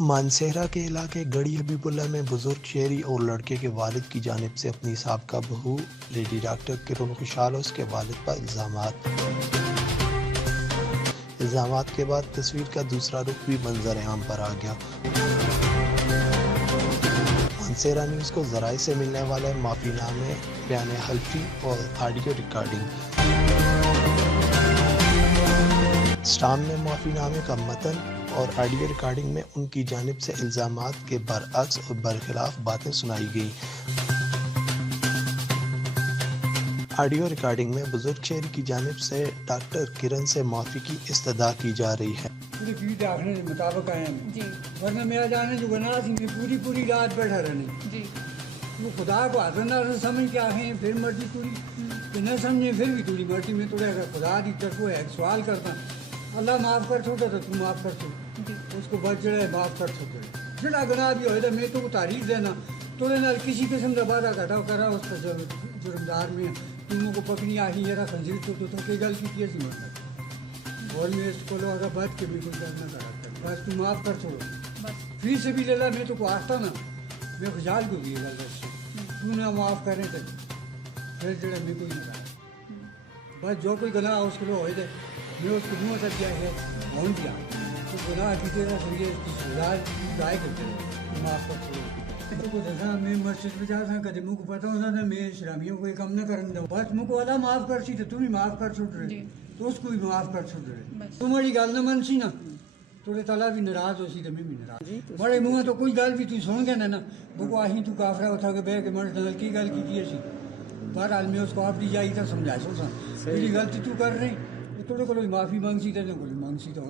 مانسہرہ کے علاقے گڑھی حبیب اللہ میں بزرگ شہری اور لڑکے کے والد کی جانب سے اپنی سابقہ بہو لیڈی ڈاکٹر کرن خوشحال اور اس کے والد پر الزامات کے بعد تصویر کا دوسرا رخ بھی منظر عام پر آ گیا۔ مانسہرہ نیوز کو ذرائع سے ملنے والے معافی نامے، بیان حلفی اور آڈیو ریکارڈنگ۔ اسٹام میں معافی نامے کا متن اور آڈیو ریکارڈنگ میں ان کی جانب سے الزامات کے برعکس اور برخلاف باتیں سنائی گئیں۔ آڈیو ریکارڈنگ میں بزرگ شہری کی جانب سے ڈاکٹر کرن سے معافی کی استدعا کی جا رہی ہے۔ پوری فیس داخلے کے مطابق آئے ہیں ورنہ میرا جانے جو گناہ تھی میں پوری رات بیٹھا رہنے وہ خدا کو حاضر نہ سمجھ کے آئے ہیں، پھر مرضی توڑی کہ نہ سمجھیں پھر بھی توڑی مرضی میں توڑے۔ اگر خدا کی طرف ہے ایک سوال کرتا اللہ معاف کر چھوٹا تو تم معاف کر چھوڑ اس کو بچ جڑے معاف کر چھوڑے جڑا گناہ بھی ہوئے میں تو تاریخ دینا توڑے نال کسی قسم کا بادہ گھٹاؤ کرا اس پر جرمدار میں تموں کو پکنی آہی ہے خنزیر تو کہ گل کی کیسی مطلب اور میں اس کو لوگ اگر بات کے بھی کوئی کرنا کرا بس تم معاف کر چھوڑو فی سے بھی لے لا میں تو کو آتا نا میں خجال کو بھی گل تو نہ معاف کریں تو پھر جڑا میں کوئی نہ کرا بس جو کوئی گناہ اس کو لوگ ہوئے تھے میں اس کو منہ تک کیا ہے ہون دیا تو گناہ کی تیرا سمجھے اس کی سزا ضائع کرتے رہے معاف کر چھوڑو کو دیکھا میں مسجد میں جاتا کدے مجھ کو پتہ ہوتا تھا میں اسلامیوں کو یہ کم نہ کرنے دوں بس مجھ کو اللہ معاف کر سی تو تم بھی معاف کر چھوڑ رہے تو اس کو بھی معاف کر چھوڑ رہے تمہاری گل نہ من سی نا تو تعالیٰ بھی ناراض ہو سی تو میں بھی ناراض بڑے منہ تو کوئی گل بھی تو سن گیا نا بگو آہی تو کافرہ اٹھا کے بہ کے مرد نل کی گل کی سی بہرحال میں اس کو آپ دی جائی تھا سمجھا سو سا میری غلطی تو کر رہے تو کو معافی مانگ سی تو مانگ سی تو